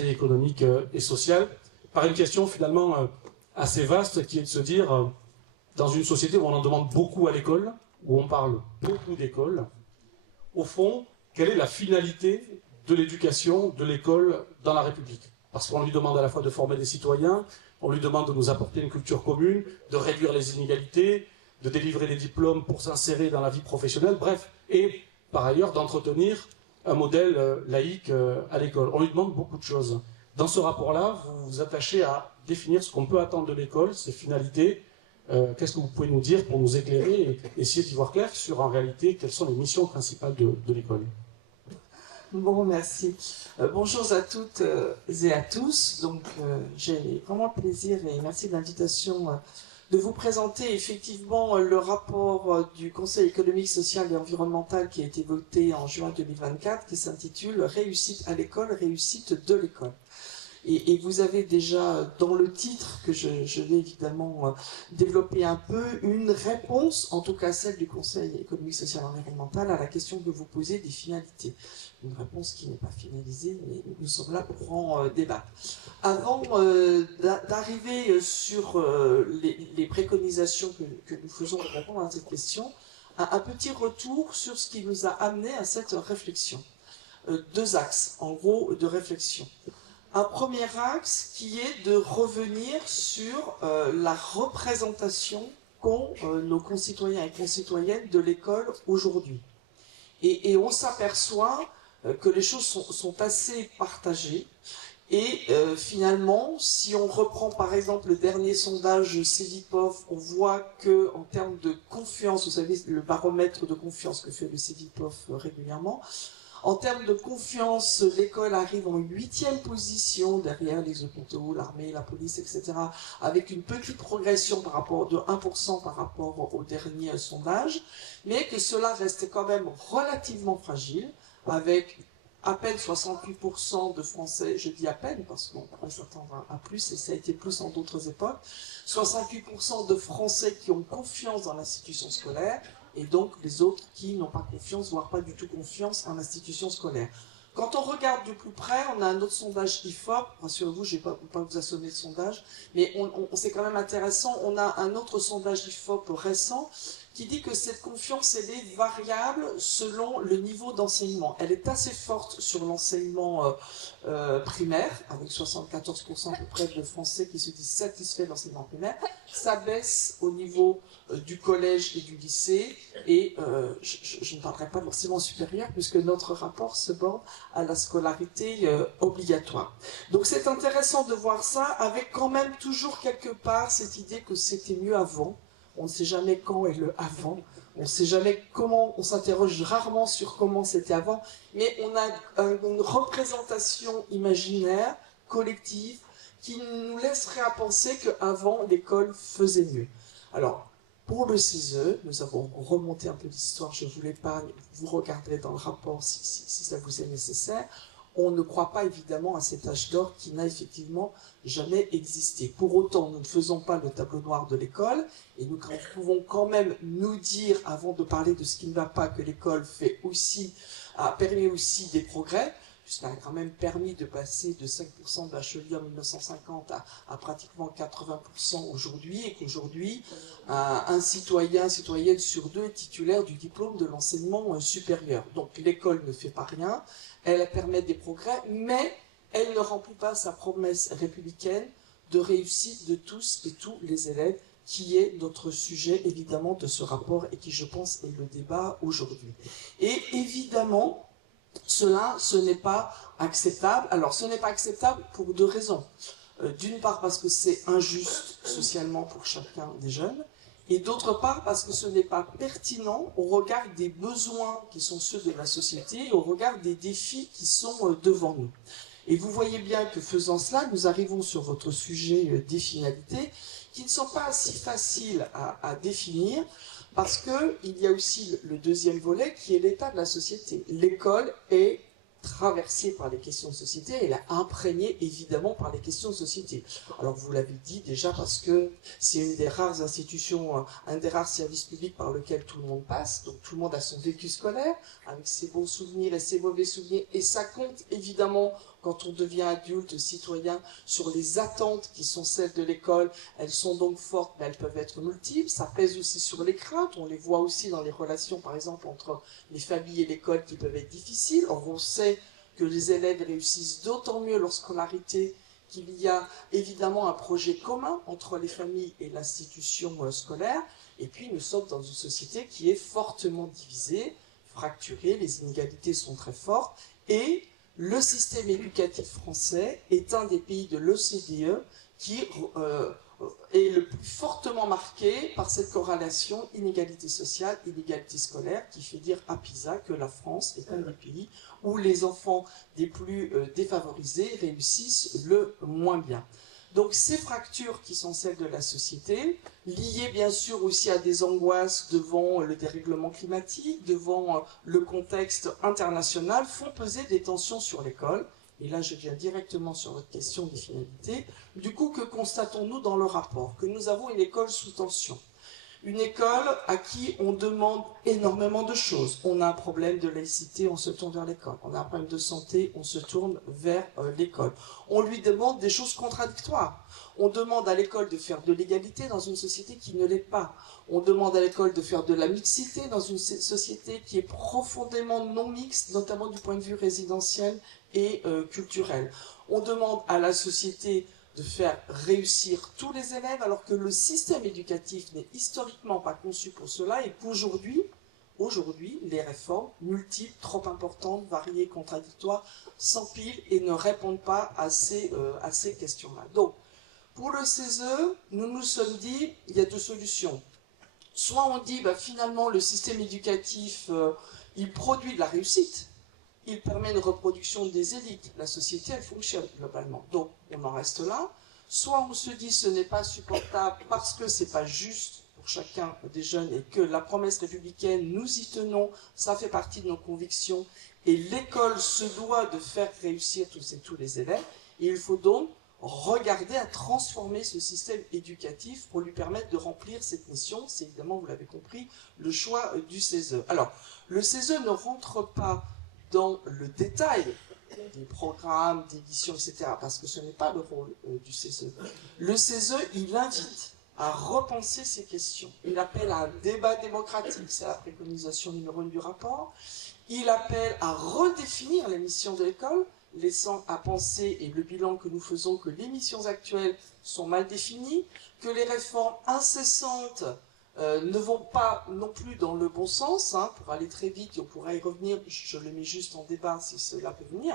économique et sociale, par une question finalement assez vaste qui est de se dire, dans une société où on en demande beaucoup à l'école, où on parle beaucoup d'école, au fond, quelle est la finalité de l'éducation, de l'école dans la République? Parce qu'on lui demande à la fois de former des citoyens, on lui demande de nous apporter une culture commune, de réduire les inégalités, de délivrer des diplômes pour s'insérer dans la vie professionnelle, bref, et par ailleurs d'entretenir un modèle laïque à l'école. On lui demande beaucoup de choses. Dans ce rapport-là, vous vous attachez à définir ce qu'on peut attendre de l'école, ses finalités. Qu'est-ce que vous pouvez nous dire pour nous éclairer et essayer d'y voir clair sur, en réalité, quelles sont les missions principales de l'école? Bon, merci. Bonjour à toutes et à tous. Donc, j'ai vraiment le plaisir et merci de l'invitation de vous présenter effectivement le rapport du Conseil économique, social et environnemental qui a été voté en juin 2024, qui s'intitule « Réussite à l'école, réussite de l'école ». Et vous avez déjà dans le titre, que je vais évidemment développer un peu, une réponse, en tout cas celle du Conseil économique, social et environnemental, à la question que vous posez des finalités. Une réponse qui n'est pas finalisée, mais nous sommes là pour en débattre. Avant d'arriver sur les préconisations que nous faisons pour répondre à cette question, un petit retour sur ce qui nous a amené à cette réflexion. Deux axes, en gros, de réflexion. Un premier axe qui est de revenir sur la représentation qu'ont nos concitoyens et concitoyennes de l'école aujourd'hui. Et on s'aperçoit que les choses sont assez partagées. Et finalement, si on reprend par exemple le dernier sondage Cevipof, on voit que en termes de confiance, vous savez, le baromètre de confiance que fait le Cevipof régulièrement, en termes de confiance, l'école arrive en 8e position derrière les hôpitaux, l'armée, la police, etc., avec une petite progression par rapport de 1% par rapport au dernier sondage, mais que cela reste quand même relativement fragile, avec à peine 68% de Français, je dis à peine parce qu'on pourrait s'attendre à plus, et ça a été plus en d'autres époques, 68% de Français qui ont confiance dans l'institution scolaire, et donc les autres qui n'ont pas confiance, voire pas du tout confiance en l'institution scolaire. Quand on regarde de plus près, on a un autre sondage IFOP, rassurez-vous, je ne vais pas vous assommer de sondage, mais c'est quand même intéressant, on a un autre sondage IFOP récent qui dit que cette confiance, elle est variable selon le niveau d'enseignement. Elle est assez forte sur l'enseignement primaire, avec 74% à peu près de Français qui se disent satisfaits de l'enseignement primaire. Ça baisse au niveau du collège et du lycée, et je ne parlerai pas de l'enseignement supérieur, puisque notre rapport se borne à la scolarité obligatoire. Donc c'est intéressant de voir ça, avec quand même toujours quelque part cette idée que c'était mieux avant. On ne sait jamais quand est le avant, on ne sait jamais comment, on s'interroge rarement sur comment c'était avant, mais on a une représentation imaginaire, collective, qui nous laisserait à penser qu'avant, l'école faisait mieux. Alors, pour le CESE, nous avons remonté un peu l'histoire, je vous l'épargne, vous regarderez dans le rapport si ça vous est nécessaire. On ne croit pas évidemment à cet âge d'or qui n'a effectivement jamais existé. Pour autant, nous ne faisons pas le tableau noir de l'école, et nous pouvons quand même nous dire, avant de parler de ce qui ne va pas, que l'école permet aussi des progrès, puisqu'elle a quand même permis de passer de 5% de bacheliers en 1950 à pratiquement 80% aujourd'hui, et qu'aujourd'hui, un citoyen, citoyenne sur deux est titulaire du diplôme de l'enseignement supérieur. Donc l'école ne fait pas rien, elle permet des progrès, mais elle ne remplit pas sa promesse républicaine de réussite de tous et tous les élèves, qui est notre sujet évidemment de ce rapport et qui, je pense, est le débat aujourd'hui. Et évidemment, ce n'est pas acceptable. Alors, ce n'est pas acceptable pour deux raisons. D'une part, parce que c'est injuste socialement pour chacun des jeunes, et d'autre part, parce que ce n'est pas pertinent au regard des besoins qui sont ceux de la société et au regard des défis qui sont devant nous. Et vous voyez bien que faisant cela, nous arrivons sur votre sujet des finalités, qui ne sont pas si faciles à définir, parce qu'il y a aussi le deuxième volet qui est l'état de la société. L'école est traversée par les questions de société, elle est imprégnée évidemment par les questions de société. Alors vous l'avez dit déjà, parce que c'est une des rares institutions, un des rares services publics par lequel tout le monde passe, donc tout le monde a son vécu scolaire, avec ses bons souvenirs et ses mauvais souvenirs, et ça compte évidemment quand on devient adulte, citoyen, sur les attentes qui sont celles de l'école. Elles sont donc fortes, mais elles peuvent être multiples. Ça pèse aussi sur les craintes. On les voit aussi dans les relations, par exemple, entre les familles et l'école qui peuvent être difficiles. Or, on sait que les élèves réussissent d'autant mieux leur scolarité qu'il y a évidemment un projet commun entre les familles et l'institution scolaire. Et puis, nous sommes dans une société qui est fortement divisée, fracturée, les inégalités sont très fortes, et le système éducatif français est un des pays de l'OCDE qui est le plus fortement marqué par cette corrélation inégalité sociale, inégalité scolaire, qui fait dire à PISA que la France est un des pays où les enfants des plus défavorisés réussissent le moins bien. Donc ces fractures qui sont celles de la société, liées bien sûr aussi à des angoisses devant le dérèglement climatique, devant le contexte international, font peser des tensions sur l'école. Et là, je viens directement sur votre question des finalités. Du coup, que constatons-nous dans le rapport? Que nous avons une école sous tension. Une école à qui on demande énormément de choses. On a un problème de laïcité, on se tourne vers l'école. On a un problème de santé, on se tourne vers l'école. On lui demande des choses contradictoires. On demande à l'école de faire de l'égalité dans une société qui ne l'est pas. On demande à l'école de faire de la mixité dans une société qui est profondément non mixte, notamment du point de vue résidentiel et culturel. On demande à la société de faire réussir tous les élèves, alors que le système éducatif n'est historiquement pas conçu pour cela, et qu'aujourd'hui, les réformes multiples, trop importantes, variées, contradictoires, s'empilent et ne répondent pas à ces questions-là. Donc, pour le CESE, nous nous sommes dit, il y a deux solutions. Soit on dit, finalement, le système éducatif, il produit de la réussite, il permet une reproduction des élites. La société, elle fonctionne globalement. Donc, on en reste là. Soit on se dit ce n'est pas supportable parce que c'est pas juste pour chacun des jeunes et que la promesse républicaine, nous y tenons, ça fait partie de nos convictions et l'école se doit de faire réussir tous les élèves. Et il faut donc regarder à transformer ce système éducatif pour lui permettre de remplir cette mission. C'est évidemment, vous l'avez compris, le choix du CESE. Alors, le CESE ne rentre pas dans le détail des programmes, d'éditions, etc., parce que ce n'est pas le rôle du CESE. Le CESE, il invite à repenser ces questions. Il appelle à un débat démocratique, c'est la préconisation numéro 1 du rapport. Il appelle à redéfinir les missions de l'école, laissant à penser, et le bilan que nous faisons, que les missions actuelles sont mal définies, que les réformes incessantes ne vont pas non plus dans le bon sens, pour aller très vite, et on pourra y revenir, je le mets juste en débat si cela peut venir,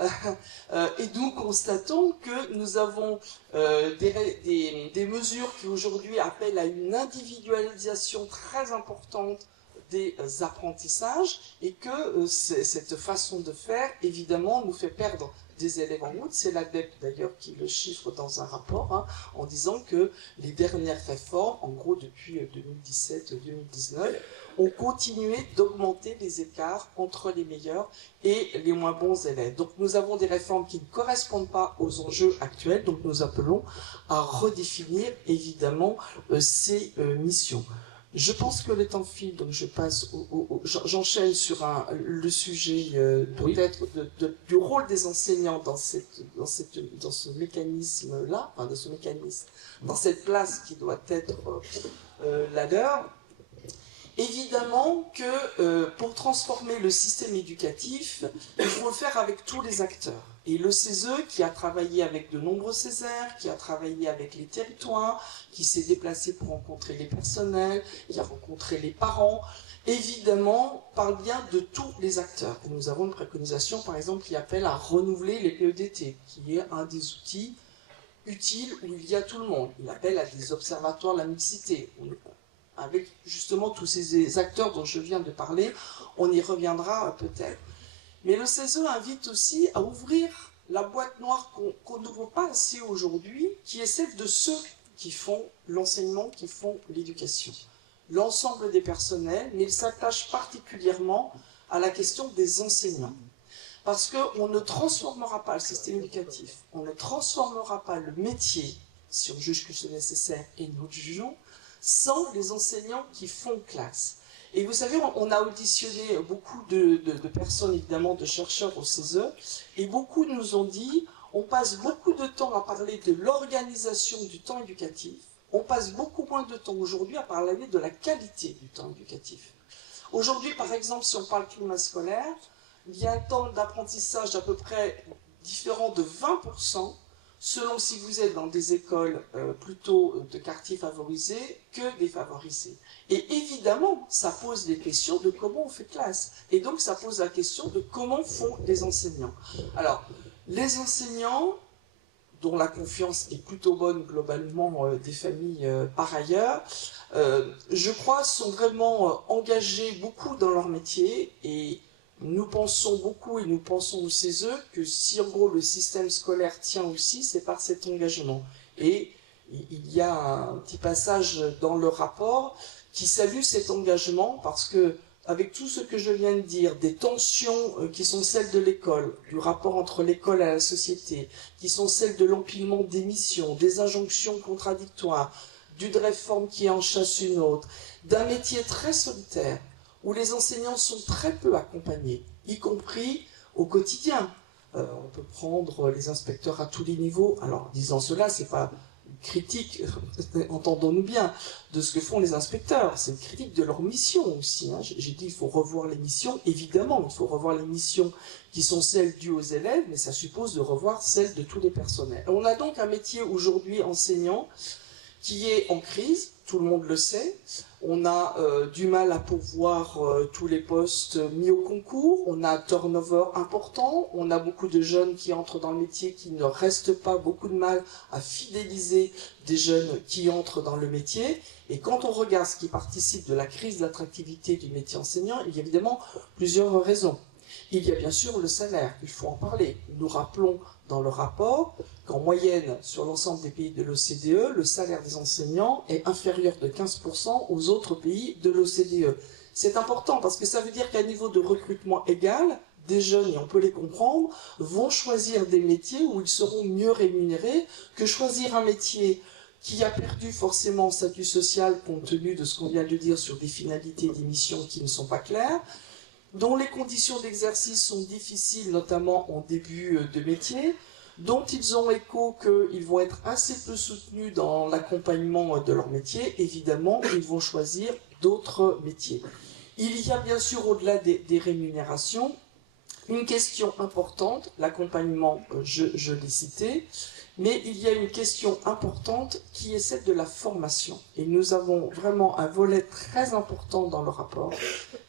et nous constatons que nous avons des mesures qui aujourd'hui appellent à une individualisation très importante des apprentissages, et que cette façon de faire, évidemment, nous fait perdre des élèves en route. C'est l'ADEPE d'ailleurs qui le chiffre dans un rapport, en disant que les dernières réformes, en gros depuis 2017-2019, ont continué d'augmenter les écarts entre les meilleurs et les moins bons élèves. Donc nous avons des réformes qui ne correspondent pas aux enjeux actuels, donc nous appelons à redéfinir évidemment ces missions. Je pense que le temps file, donc je passe j'enchaîne sur le sujet peut-être du rôle des enseignants dans ce mécanisme-là, dans cette place qui doit être la leur. Évidemment que pour transformer le système éducatif, il faut le faire avec tous les acteurs. Et le CESE, qui a travaillé avec de nombreux Césaires, qui a travaillé avec les territoires, qui s'est déplacé pour rencontrer les personnels, qui a rencontré les parents, évidemment, parle bien de tous les acteurs. Et nous avons une préconisation, par exemple, qui appelle à renouveler les PEDT, qui est un des outils utiles où il y a tout le monde. Il appelle à des observatoires de la mixité. Avec justement tous ces acteurs dont je viens de parler, on y reviendra peut-être. Mais le CESE invite aussi à ouvrir la boîte noire qu'on n'ouvre pas assez aujourd'hui, qui est celle de ceux qui font l'enseignement, qui font l'éducation. L'ensemble des personnels, mais il s'attache particulièrement à la question des enseignants. Parce qu'on ne transformera pas le système éducatif, on ne transformera pas le métier, si on juge que c'est nécessaire, et nous le jugeons, sans les enseignants qui font classe. Et vous savez, on a auditionné beaucoup de personnes, évidemment, de chercheurs au CESE, et beaucoup nous ont dit, on passe beaucoup de temps à parler de l'organisation du temps éducatif, on passe beaucoup moins de temps aujourd'hui à parler de la qualité du temps éducatif. Aujourd'hui, par exemple, si on parle climat scolaire, il y a un temps d'apprentissage à peu près différent de 20%, selon si vous êtes dans des écoles plutôt de quartiers favorisés que défavorisés. Et évidemment, ça pose des questions de comment on fait classe. Et donc, ça pose la question de comment font les enseignants. Alors, les enseignants, dont la confiance est plutôt bonne globalement des familles par ailleurs, je crois, sont vraiment engagés beaucoup dans leur métier et nous pensons beaucoup et nous pensons au CESE que si en gros le système scolaire tient aussi, c'est par cet engagement. Et il y a un petit passage dans le rapport qui salue cet engagement parce que avec tout ce que je viens de dire, des tensions qui sont celles de l'école, du rapport entre l'école et la société, qui sont celles de l'empilement des missions, des injonctions contradictoires, d'une réforme qui en chasse une autre, d'un métier très solitaire, où les enseignants sont très peu accompagnés, y compris au quotidien. On peut prendre les inspecteurs à tous les niveaux. Alors, disant cela, c'est pas une critique, entendons-nous bien, de ce que font les inspecteurs. C'est une critique de leur mission aussi. Hein. J'ai dit qu'il faut revoir les missions. Évidemment, il faut revoir les missions qui sont celles dues aux élèves, mais ça suppose de revoir celles de tous les personnels. On a donc un métier aujourd'hui enseignant qui est en crise, tout le monde le sait. On a du mal à pourvoir tous les postes mis au concours, on a un turnover important, on a beaucoup de jeunes qui entrent dans le métier qui ne restent pas, beaucoup de mal à fidéliser des jeunes qui entrent dans le métier. Et quand on regarde ce qui participe de la crise d'attractivité du métier enseignant, il y a évidemment plusieurs raisons. Il y a bien sûr le salaire, il faut en parler. Nous rappelons dans le rapport qu'en moyenne, sur l'ensemble des pays de l'OCDE, le salaire des enseignants est inférieur de 15% aux autres pays de l'OCDE. C'est important parce que ça veut dire qu'à niveau de recrutement égal, des jeunes, et on peut les comprendre, vont choisir des métiers où ils seront mieux rémunérés que choisir un métier qui a perdu forcément statut social compte tenu de ce qu'on vient de dire sur des finalités des missions qui ne sont pas claires, dont les conditions d'exercice sont difficiles, notamment en début de métier, dont ils ont écho qu'ils vont être assez peu soutenus dans l'accompagnement de leur métier. Évidemment, ils vont choisir d'autres métiers. Il y a bien sûr, au-delà des rémunérations, une question importante, l'accompagnement, je l'ai cité, mais il y a une question importante qui est celle de la formation. Et nous avons vraiment un volet très important dans le rapport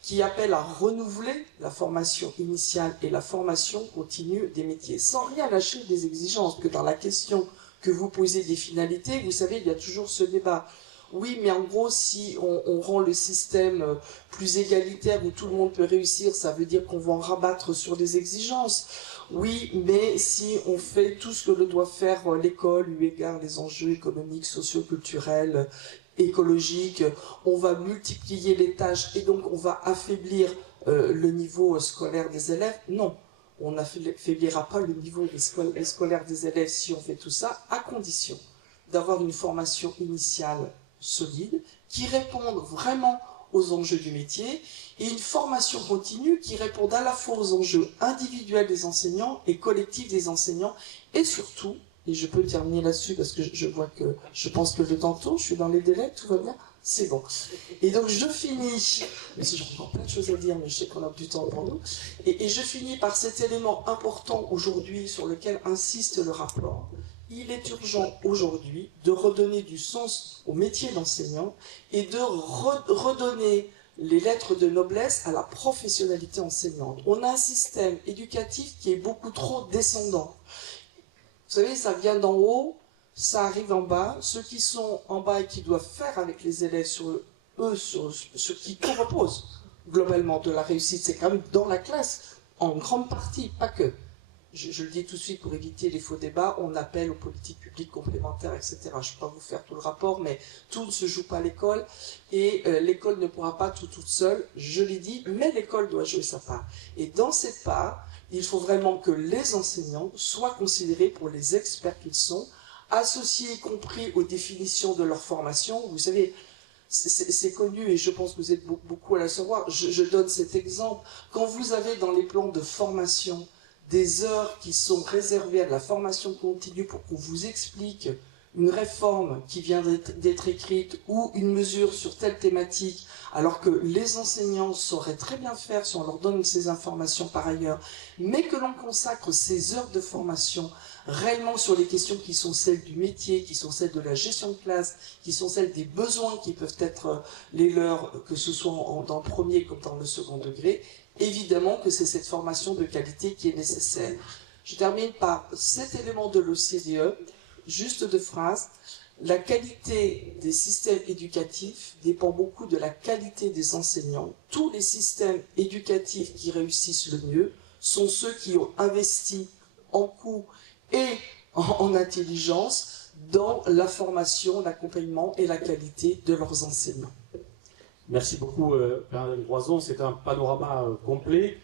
qui appelle à renouveler la formation initiale et la formation continue des métiers, sans rien lâcher des exigences, que dans la question que vous posez des finalités, vous savez, il y a toujours ce débat. Oui, mais en gros, si on rend le système plus égalitaire où tout le monde peut réussir, ça veut dire qu'on va en rabattre sur des exigences. Oui, mais si on fait tout ce que doit faire l'école, eu égard les enjeux économiques, socioculturels, écologiques, on va multiplier les tâches et donc on va affaiblir le niveau scolaire des élèves. Non, on n'affaiblira pas le niveau scolaire des élèves si on fait tout ça, à condition d'avoir une formation initiale solide, qui répondent vraiment aux enjeux du métier, et une formation continue qui réponde à la fois aux enjeux individuels des enseignants et collectifs des enseignants, et surtout, et je peux terminer là-dessus parce que je pense que le temps tourne, je suis dans les délais, tout va bien, c'est bon. Et donc je finis, mais j'ai encore plein de choses à dire, mais je sais qu'on a du temps pour nous, et je finis par cet élément important aujourd'hui sur lequel insiste le rapport. Il est urgent aujourd'hui de redonner du sens au métier d'enseignant et de redonner les lettres de noblesse à la professionnalité enseignante. On a un système éducatif qui est beaucoup trop descendant. Vous savez, ça vient d'en haut, ça arrive en bas. Ceux qui sont en bas et qui doivent faire avec les élèves sur ce qui repose globalement de la réussite, c'est quand même dans la classe, en grande partie, pas que. Je le dis tout de suite pour éviter les faux débats, on appelle aux politiques publiques complémentaires, etc. Je ne vais pas vous faire tout le rapport, mais tout ne se joue pas à l'école, et l'école ne pourra pas tout toute seule, je l'ai dit, mais l'école doit jouer sa part. Et dans cette part, il faut vraiment que les enseignants soient considérés pour les experts qu'ils sont, associés y compris aux définitions de leur formation. Vous savez, c'est connu et je pense que vous êtes beaucoup à la savoir. Je donne cet exemple. Quand vous avez dans les plans de formation des heures qui sont réservées à la formation continue pour qu'on vous explique une réforme qui vient d'être écrite ou une mesure sur telle thématique, alors que les enseignants sauraient très bien faire si on leur donne ces informations par ailleurs, mais que l'on consacre ces heures de formation réellement sur les questions qui sont celles du métier, qui sont celles de la gestion de classe, qui sont celles des besoins qui peuvent être les leurs, que ce soit dans le premier comme dans le second degré, évidemment que c'est cette formation de qualité qui est nécessaire. Je termine par cet élément de l'OCDE, juste deux phrases. La qualité des systèmes éducatifs dépend beaucoup de la qualité des enseignants. Tous les systèmes éducatifs qui réussissent le mieux sont ceux qui ont investi en coût et en intelligence dans la formation, l'accompagnement et la qualité de leurs enseignants. Merci beaucoup, Bernadette Groison. C'est un panorama complet.